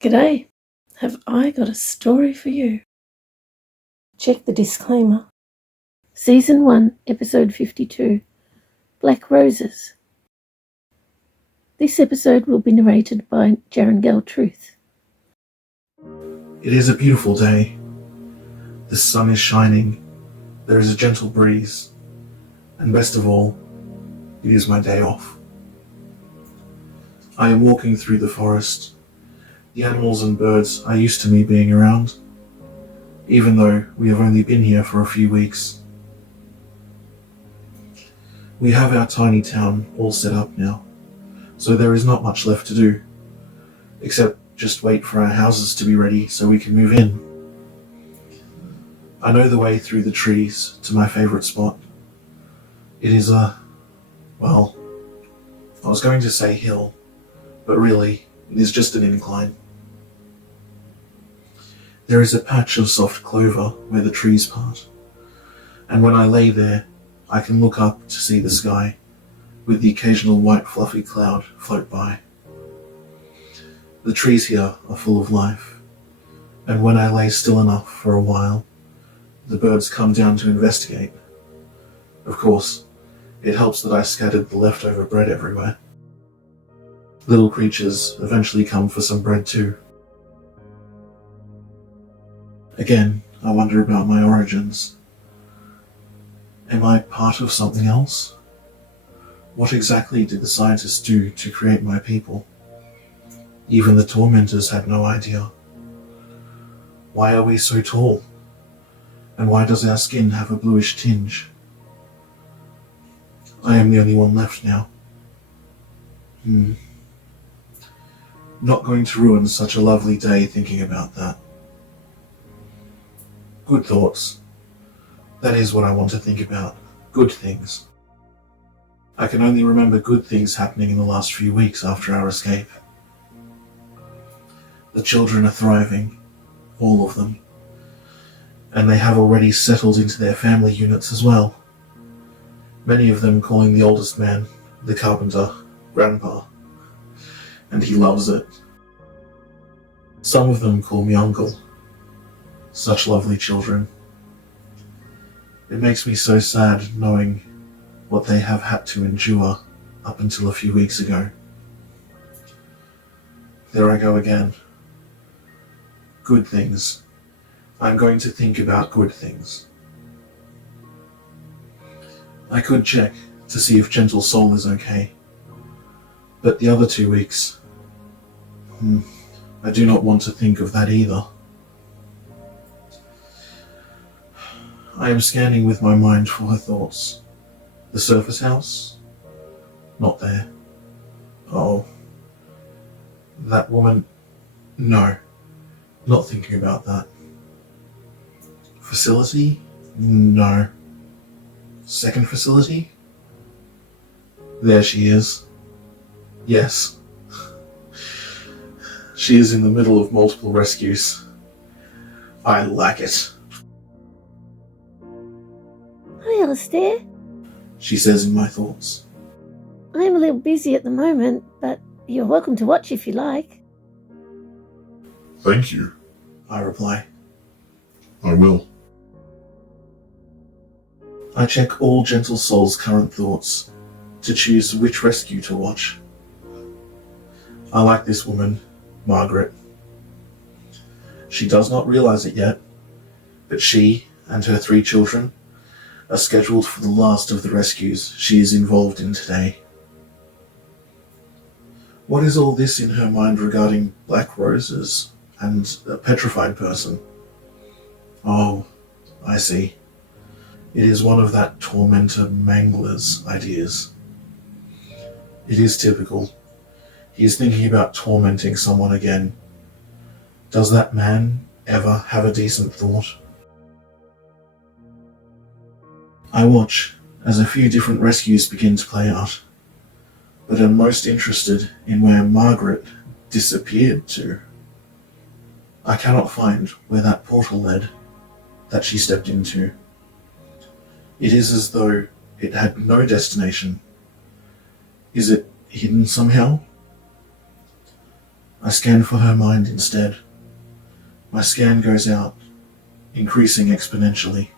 G'day. Have I got a story for you? Check the disclaimer. Season 1, Episode 52, Black Roses. This episode will be narrated by Jaron Gal Truth. It is a beautiful day. The sun is shining, there is a gentle breeze, and best of all, it is my day off. I am walking through the forest. The animals and birds are used to me being around, even though we have only been here for a few weeks. We have our tiny town all set up now, so there is not much left to do, except just wait for our houses to be ready so we can move in. I know the way through the trees to my favourite spot. It is I was going to say hill, but really, it is just an incline. There is a patch of soft clover where the trees part, and when I lay there, I can look up to see the sky, with the occasional white fluffy cloud float by. The trees here are full of life, and when I lay still enough for a while, the birds come down to investigate. Of course, it helps that I scattered the leftover bread everywhere. Little creatures eventually come for some bread too. Again, I wonder about my origins. Am I part of something else? What exactly did the scientists do to create my people? Even the tormentors had no idea. Why are we so tall? And why does our skin have a bluish tinge? I am the only one left now. Not going to ruin such a lovely day thinking about that. Good thoughts. That is what I want to think about. Good things. I can only remember good things happening in the last few weeks after our escape. The children are thriving, all of them, and they have already settled into their family units as well. Many of them calling the oldest man, the carpenter, Grandpa, and he loves it. Some of them call me Uncle. Such lovely children. It makes me so sad knowing what they have had to endure up until a few weeks ago. There I go again. Good things. I'm going to think about good things. I could check to see if Gentle Soul is okay, but the other 2 weeks, I do not want to think of that either. I am scanning with my mind for her thoughts. The surface house? Not there. Oh. That woman? No. Not thinking about that. Facility? No. Second facility? There she is. Yes. She is in the middle of multiple rescues. I like it. Hi, Alistair. She says in my thoughts. I'm a little busy at the moment, but you're welcome to watch if you like. Thank you. I reply. I will. I check all Gentle Soul's current thoughts to choose which rescue to watch. I like this woman, Margaret. She does not realize it yet, but she and her 3 children are scheduled for the last of the rescues she is involved in today. What is all this in her mind regarding black roses and a petrified person? Oh, I see. It is one of that tormentor Mangler's ideas. It is typical. He is thinking about tormenting someone again. Does that man ever have a decent thought? I watch as a few different rescues begin to play out, but am most interested in where Margaret disappeared to. I cannot find where that portal led, that she stepped into. It is as though it had no destination. Is it hidden somehow? I scan for her mind instead. My scan goes out, increasing exponentially.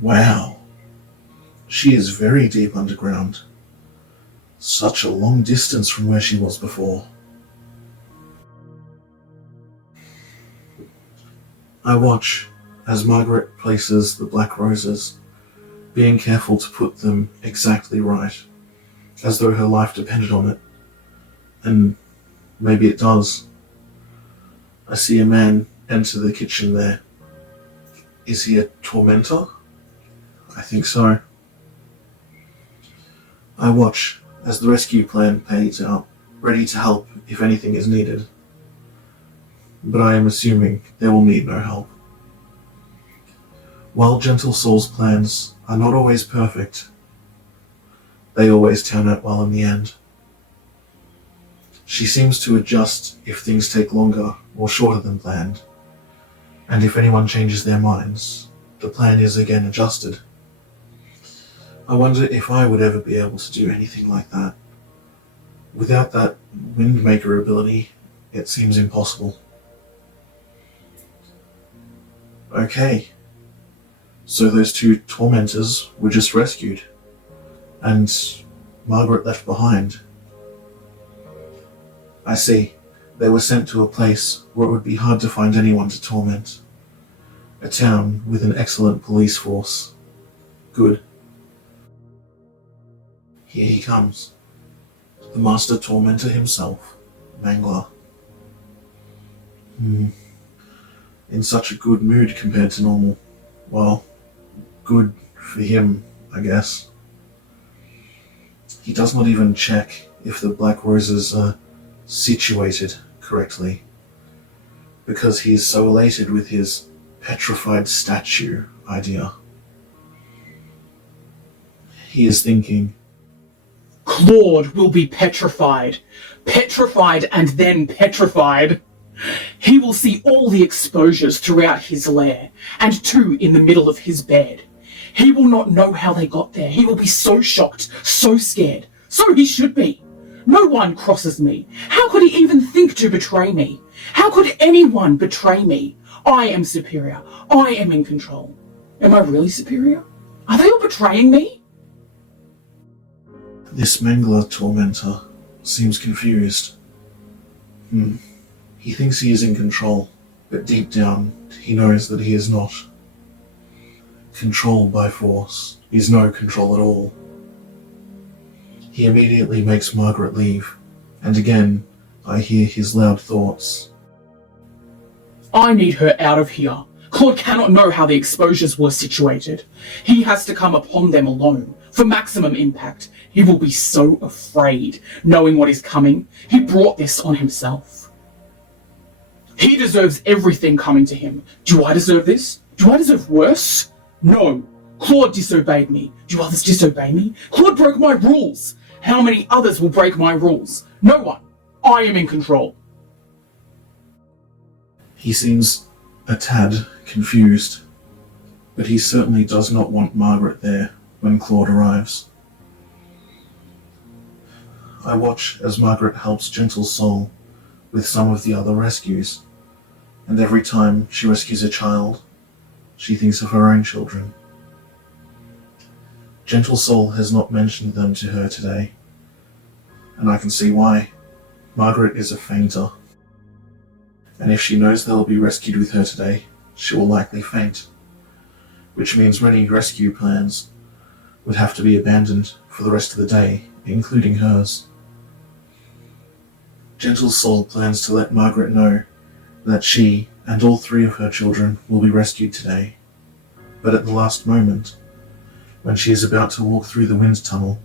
Wow. She is very deep underground. Such a long distance from where she was before. I watch as Margaret places the black roses, being careful to put them exactly right, as though her life depended on it. And maybe it does. I see a man enter the kitchen there. Is he a tormentor? I think so. I watch as the rescue plan pays out, ready to help if anything is needed. But I am assuming they will need no help. While Gentle Soul's plans are not always perfect, they always turn out well in the end. She seems to adjust if things take longer or shorter than planned, and if anyone changes their minds, the plan is again adjusted. I wonder if I would ever be able to do anything like that. Without that Windmaker ability, it seems impossible. Okay, so those two tormentors were just rescued, and Margaret left behind. I see. They were sent to a place where it would be hard to find anyone to torment. A town with an excellent police force. Good. Here he comes. The master tormentor himself, Mangler. In such a good mood compared to normal. Well, good for him, I guess. He does not even check if the black roses are situated correctly, because he is so elated with his petrified statue idea. He is thinking, Claude will be petrified. Petrified and then petrified. He will see all the exposures throughout his lair, and two in the middle of his bed. He will not know how they got there. He will be so shocked, so scared. So he should be. No one crosses me. How could he even think to betray me? How could anyone betray me? I am superior. I am in control. Am I really superior? Are they all betraying me? this Mangler tormentor seems confused. He thinks he is in control, but deep down he knows that he is not. Control by force is no control at all. He immediately makes Margaret leave, and again I hear his loud thoughts. I need her out of here. Claude cannot know how the exposures were situated. He has to come upon them alone, for maximum impact. He will be so afraid, knowing what is coming. He brought this on himself. He deserves everything coming to him. Do I deserve this? Do I deserve worse? No. Claude disobeyed me. Do others disobey me? Claude broke my rules. How many others will break my rules? No one. I am in control. He seems a tad confused, but he certainly does not want Margaret there when Claude arrives. I watch as Margaret helps Gentle Soul with some of the other rescues, and every time she rescues a child, she thinks of her own children. Gentle Soul has not mentioned them to her today, and I can see why. Margaret is a fainter, and if she knows they'll be rescued with her today, she will likely faint, which means many rescue plans would have to be abandoned for the rest of the day, including hers. Gentle Soul plans to let Margaret know that she and all 3 of her children will be rescued today, but at the last moment, when she is about to walk through the wind tunnel,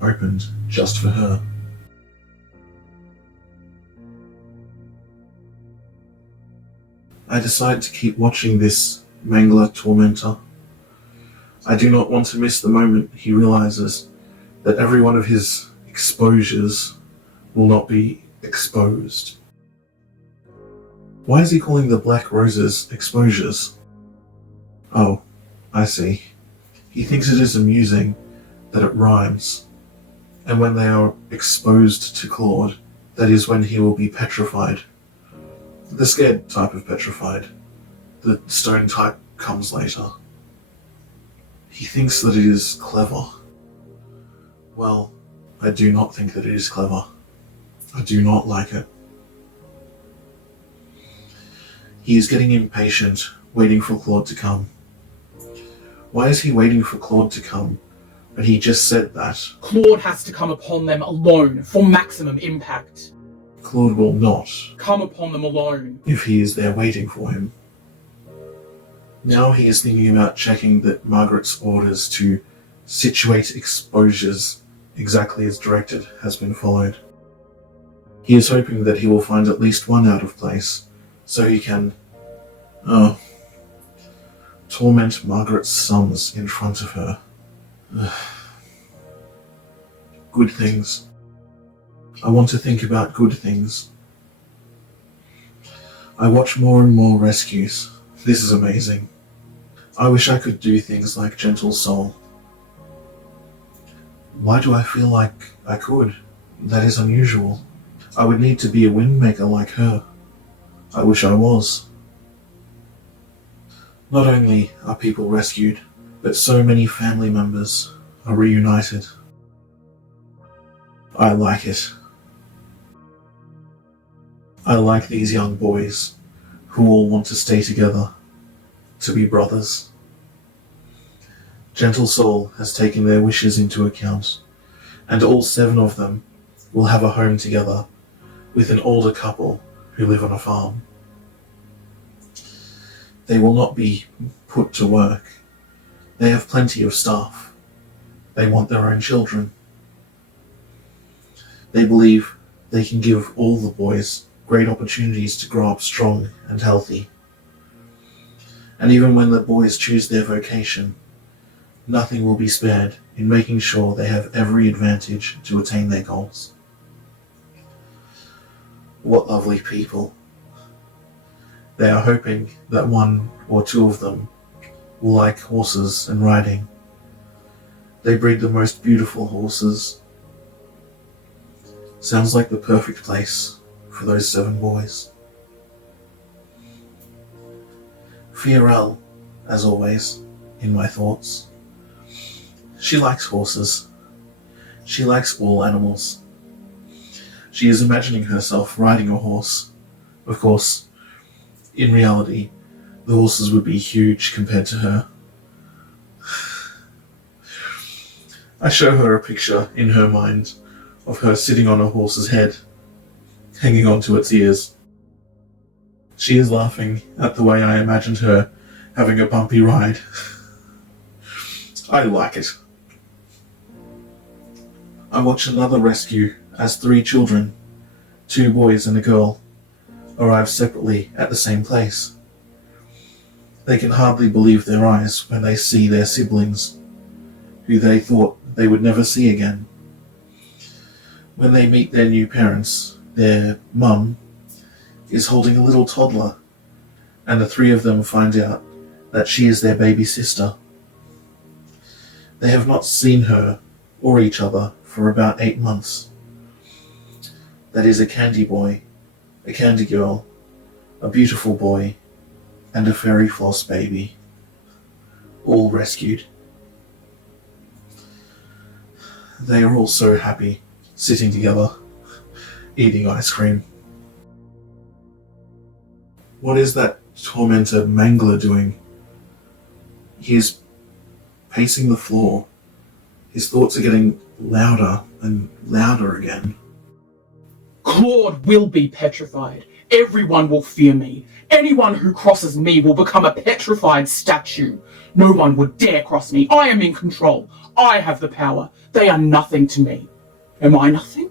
opened just for her. I decide to keep watching this Mangler tormentor. I do not want to miss the moment he realizes that every one of his exposures will not be exposed. Why is he calling the black roses exposures? Oh, I see. He thinks it is amusing that it rhymes, and when they are exposed to Claude, That is when he will be petrified. The scared type of petrified. The stone type comes later. He thinks that it is clever. Well, I do not think that it is clever. I do not like it. He is getting impatient, waiting for Claude to come. Why is he waiting for Claude to come when he just said that? Claude has to come upon them alone for maximum impact. Claude will not, Come upon them alone. if he is there waiting for him. Now he is thinking about checking that Margaret's orders to situate exposures exactly as directed has been followed. He is hoping that he will find at least one out of place, so he can, torment Margaret's sons in front of her. Good things. I want to think about good things. I watch more and more rescues. This is amazing. I wish I could do things like Gentle Soul. Why do I feel like I could? That is unusual. I would need to be a windmaker like her. I wish I was. Not only are people rescued, but so many family members are reunited. I like it. I like these young boys who all want to stay together, to be brothers. Gentle Soul has taken their wishes into account, and all 7 of them will have a home together with an older couple who live on a farm. They will not be put to work. They have plenty of staff. They want their own children. They believe they can give all the boys great opportunities to grow up strong and healthy. And even when the boys choose their vocation, nothing will be spared in making sure they have every advantage to attain their goals. What lovely people. They are hoping that 1 or 2 of them will like horses and riding. They breed the most beautiful horses. Sounds like the perfect place for those 7 boys. Fiorel, as always, in my thoughts. She likes horses. She likes all animals. She is imagining herself riding a horse. Of course, in reality, the horses would be huge compared to her. I show her a picture in her mind of her sitting on a horse's head, hanging onto its ears. She is laughing at the way I imagined her having a bumpy ride. I like it. I watch another rescue as 3 children, 2 boys and a girl, arrive separately at the same place. They can hardly believe their eyes when they see their siblings, who they thought they would never see again. When they meet their new parents, their mum is holding a little toddler, and the 3 of them find out that she is their baby sister. They have not seen her or each other for about 8 months. That is a candy boy, a candy girl, a beautiful boy, and a fairy floss baby, all rescued. They are all so happy, sitting together, eating ice cream. What is that tormentor Mangler doing? He is pacing the floor. His thoughts are getting louder and louder again. Claude will be petrified. Everyone will fear me. Anyone who crosses me will become a petrified statue. No one would dare cross me. I am in control. I have the power. They are nothing to me. Am I nothing?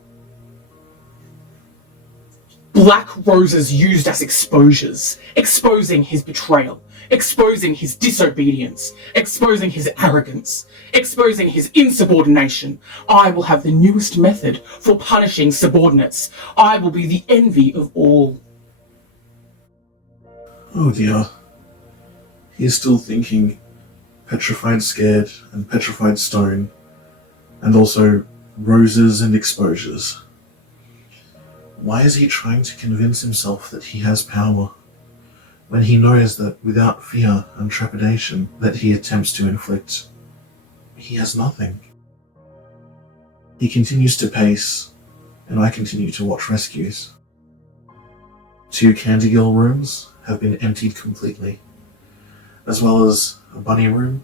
Black roses used as exposures, exposing his betrayal, exposing his disobedience, exposing his arrogance, exposing his insubordination. I will have the newest method for punishing subordinates. I will be the envy of all. Oh dear. He is still thinking petrified scared and petrified stone, and also roses and exposures. Why is he trying to convince himself that he has power, when he knows that without fear and trepidation that he attempts to inflict, he has nothing? He continues to pace, and I continue to watch rescues. 2 Candy Girl rooms have been emptied completely, as well as a bunny room,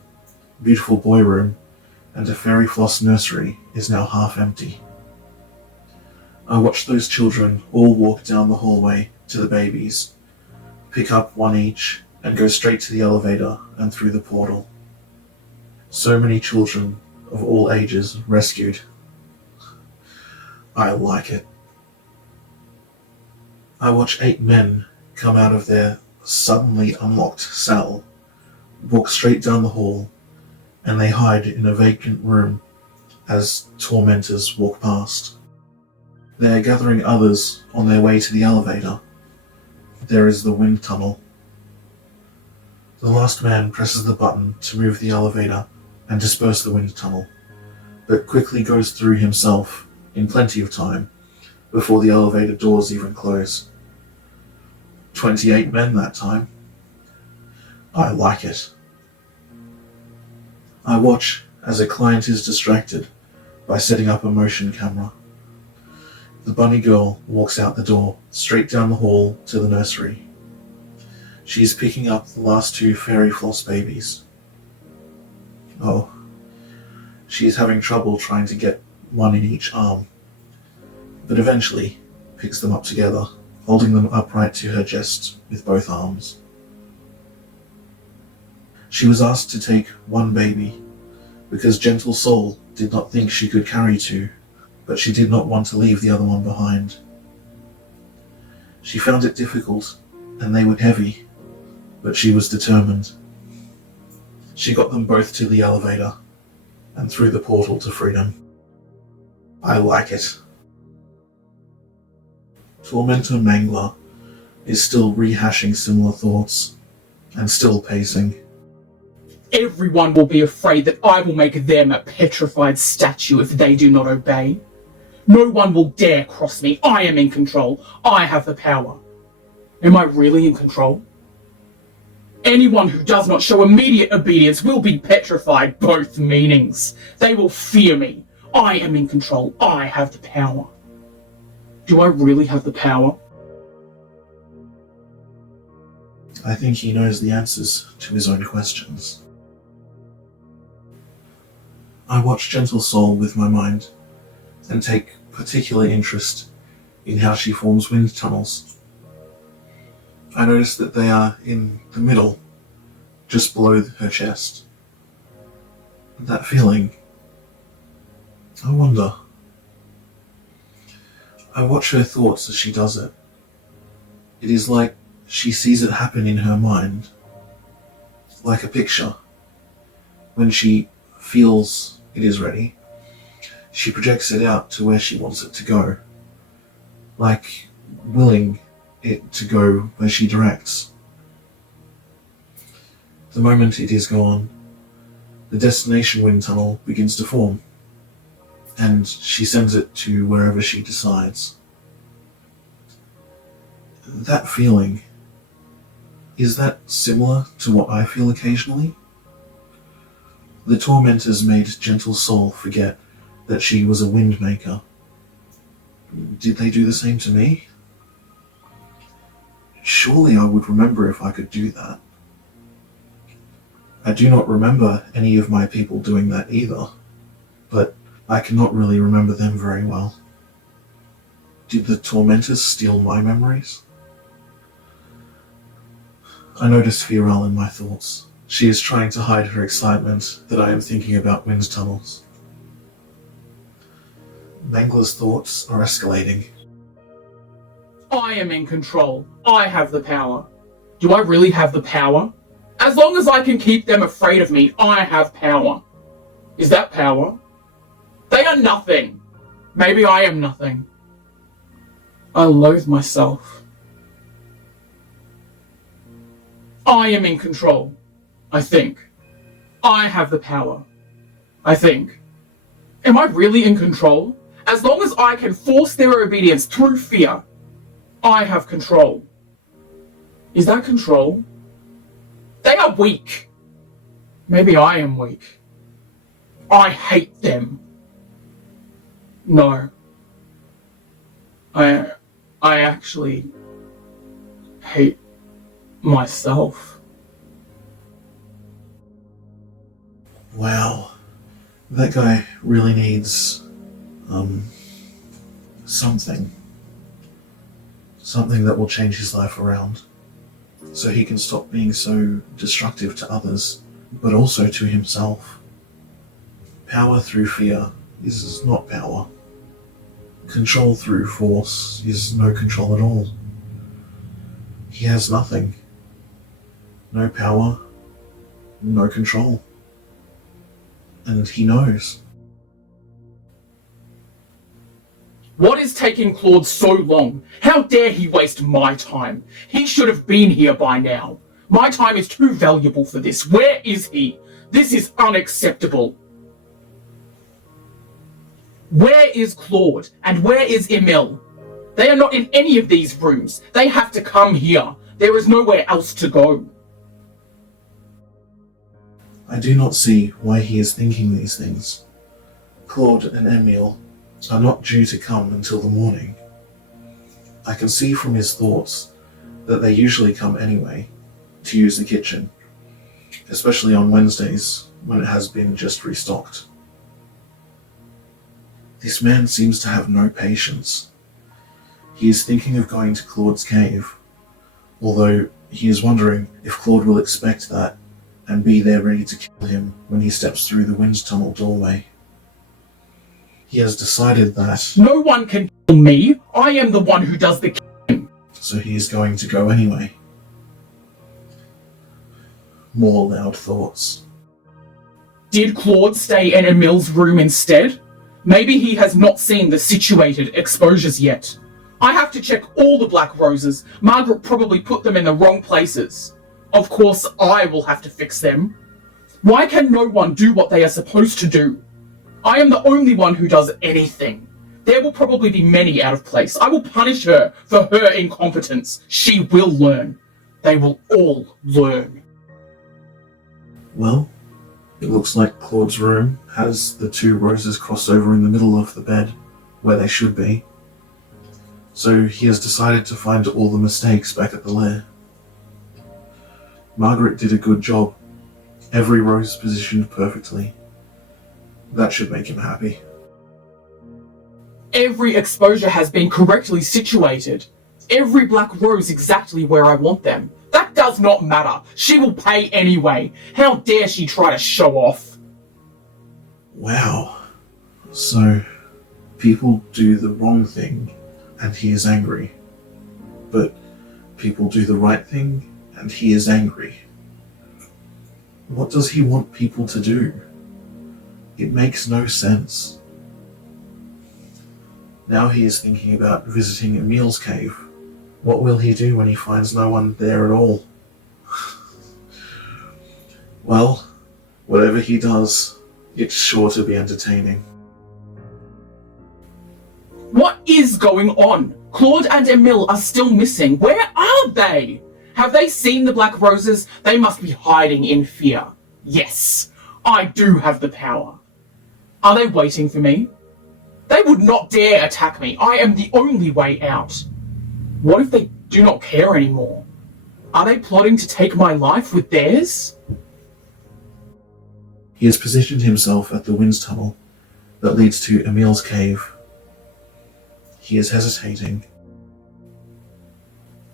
beautiful boy room, and a fairy floss nursery is now half empty. I watch those children all walk down the hallway to the babies, pick up one each, and go straight to the elevator and through the portal. So many children of all ages rescued. I like it. I watch 8 men come out of their suddenly unlocked cell, walk straight down the hall, and they hide in a vacant room as tormentors walk past. They are gathering others on their way to the elevator. There is the wind tunnel. The last man presses the button to move the elevator and disperse the wind tunnel, but quickly goes through himself in plenty of time before the elevator doors even close. 28 men that time. I like it. I watch as a client is distracted by setting up a motion camera. The bunny girl walks out the door, straight down the hall to the nursery. She is picking up the last 2 fairy floss babies. Oh, she is having trouble trying to get one in each arm, but eventually picks them up together, holding them upright to her chest with both arms. She was asked to take 1 baby because Gentle Soul did not think she could carry 2, but she did not want to leave the other one behind. She found it difficult, and they were heavy, but she was determined. She got them both to the elevator and through the portal to freedom. I like it. Tormentor Mangler is still rehashing similar thoughts and still pacing. Everyone will be afraid that I will make them a petrified statue if they do not obey. No one will dare cross me. I am in control. I have the power. Am I really in control? Anyone who does not show immediate obedience will be petrified, both meanings. They will fear me. I am in control. I have the power. Do I really have the power? I think he knows the answers to his own questions. I watch Gentle Soul with my mind and take particular interest in how she forms wind tunnels. I notice that they are in the middle, just below her chest. That feeling, I wonder. I watch her thoughts as she does it. It is like she sees it happen in her mind, like a picture. When she feels it is ready, she projects it out to where she wants it to go, like willing it to go where she directs. The moment it is gone, the destination wind tunnel begins to form, and she sends it to wherever she decides. That feeling, is that similar to what I feel occasionally? The tormentors made Gentle Soul forget that she was a wind maker. Did they do the same to me? Surely I would remember if I could do that. I do not remember any of my people doing that either, but I cannot really remember them very well. Did the tormentors steal my memories? I notice Fiorel in my thoughts. She is trying to hide her excitement that I am thinking about wind tunnels. Mangler's thoughts are escalating. I am in control. I have the power. Do I really have the power? As long as I can keep them afraid of me, I have power. Is that power? They are nothing. Maybe I am nothing. I loathe myself. I am in control. I think. I have the power. I think. Am I really in control? As long as I can force their obedience through fear, I have control. Is that control? They are weak. Maybe I am weak. I hate them. No. I actually hate myself. Wow. That guy really needs, something. Something that will change his life around. So he can stop being so destructive to others, but also to himself. Power through fear is not power. Control through force is no control at all. He has nothing. No power, no control. And he knows. What is taking Claude so long? How dare he waste my time? He should have been here by now. My time is too valuable for this. Where is he? This is unacceptable. Where is Claude? And where is Emil? They are not in any of these rooms. They have to come here. There is nowhere else to go. I do not see why he is thinking these things. Claude and Emil are not due to come until the morning. I can see from his thoughts that they usually come anyway to use the kitchen, especially on Wednesdays when it has been just restocked. This man seems to have no patience. He is thinking of going to Claude's cave, although he is wondering if Claude will expect that and be there ready to kill him when he steps through the wind tunnel doorway. He has decided that no one can kill me. I am the one who does the killing. So he is going to go anyway. More loud thoughts. Did Claude stay in Emil's room instead? Maybe he has not seen the situated exposures yet. I have to check all the black roses. Margaret probably put them in the wrong places. Of course, I will have to fix them. Why can no one do what they are supposed to do? I am the only one who does anything. There will probably be many out of place. I will punish her for her incompetence. She will learn. They will all learn. Well, it looks like Claude's room has the two roses crossed over in the middle of the bed, where they should be. So he has decided to find all the mistakes back at the lair. Margaret did a good job. Every rose positioned perfectly. That should make him happy. Every exposure has been correctly situated. Every black rose exactly where I want them. That does not matter. She will pay anyway. How dare she try to show off? Wow. So, people do the wrong thing and he is angry. But people do the right thing and he is angry. What does he want people to do? It makes no sense. Now he is thinking about visiting Emil's cave. What will he do when he finds no one there at all? Well, whatever he does, it's sure to be entertaining. What is going on? Claude and Emil are still missing. Where are they? Have they seen the black roses? They must be hiding in fear. Yes, I do have the power. Are they waiting for me? They would not dare attack me. I am the only way out. What if they do not care anymore? Are they plotting to take my life with theirs? He has positioned himself at the wind tunnel that leads to Emil's cave. He is hesitating.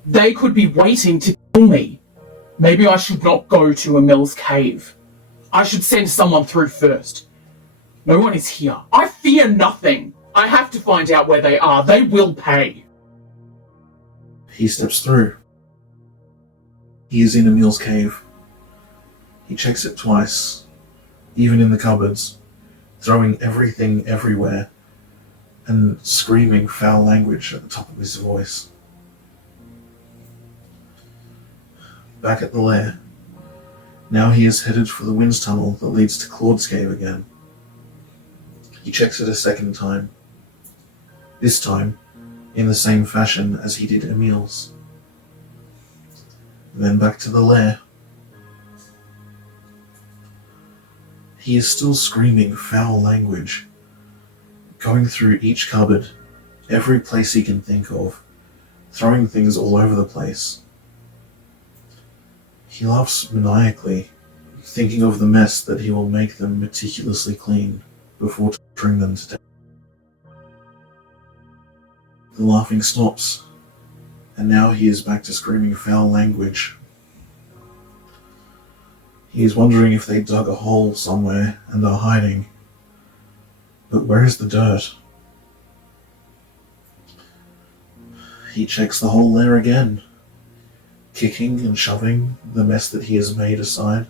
They could be waiting to kill me. Maybe I should not go to Emil's cave. I should send someone through first. No one is here. I fear nothing. I have to find out where they are. They will pay. He steps through. He is in Emil's cave. He checks it twice, even in the cupboards, throwing everything everywhere and screaming foul language at the top of his voice. Back at the lair. Now he is headed for the wind tunnel that leads to Claude's cave again. He checks it a second time, this time in the same fashion as he did Emil's. Then back to the lair. He is still screaming foul language, going through each cupboard, every place he can think of, throwing things all over the place. He laughs maniacally, thinking of the mess that he will make them meticulously clean before torturing them to death. The laughing stops, and now he is back to screaming foul language. He is wondering if they dug a hole somewhere and are hiding. But where is the dirt? He checks the whole lair again, kicking and shoving the mess that he has made aside,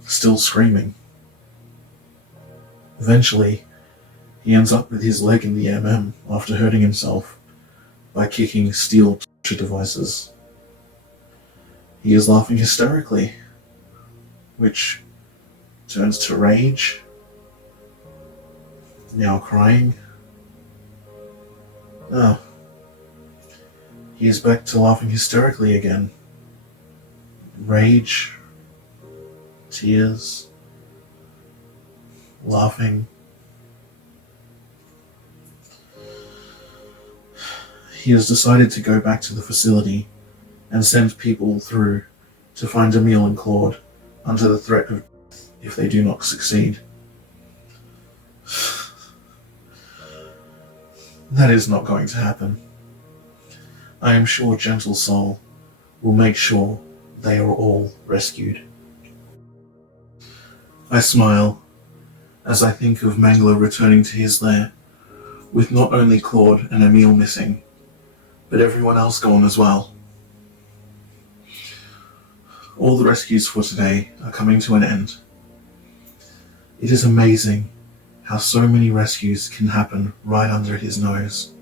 still screaming. Eventually, he ends up with his leg in the after hurting himself by kicking steel torture devices. He is laughing hysterically, which turns to rage, now crying. He is back to laughing hysterically again. Rage, tears, laughing. He has decided to go back to the facility and send people through to find Emil and Claude under the threat of death if they do not succeed. That is not going to happen. I am sure Gentle Soul will make sure they are all rescued. I smile as I think of Mangler returning to his lair, with not only Claude and Emil missing, but everyone else gone as well. All the rescues for today are coming to an end. It is amazing how so many rescues can happen right under his nose,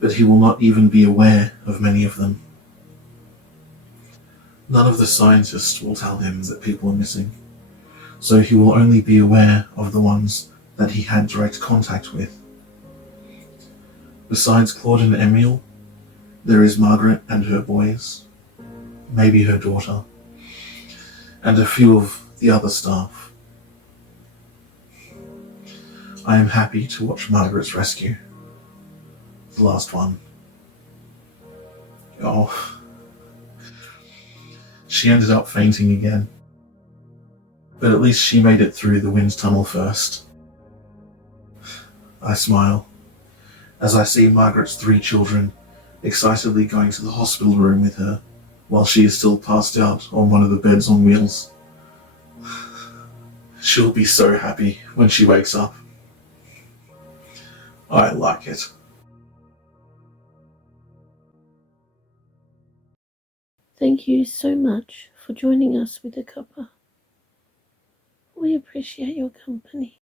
but he will not even be aware of many of them. None of the scientists will tell him that people are missing, so he will only be aware of the ones that he had direct contact with. Besides Claude and Emil, there is Margaret and her boys, maybe her daughter, and a few of the other staff. I am happy to watch Margaret's rescue. The last one. Oh. She ended up fainting again. But at least she made it through the wind tunnel first. I smile as I see Margaret's 3 children excitedly going to the hospital room with her while she is still passed out on one of the beds on wheels. She'll be so happy when she wakes up. I like it. Thank you so much for joining us with the cuppa. We appreciate your company.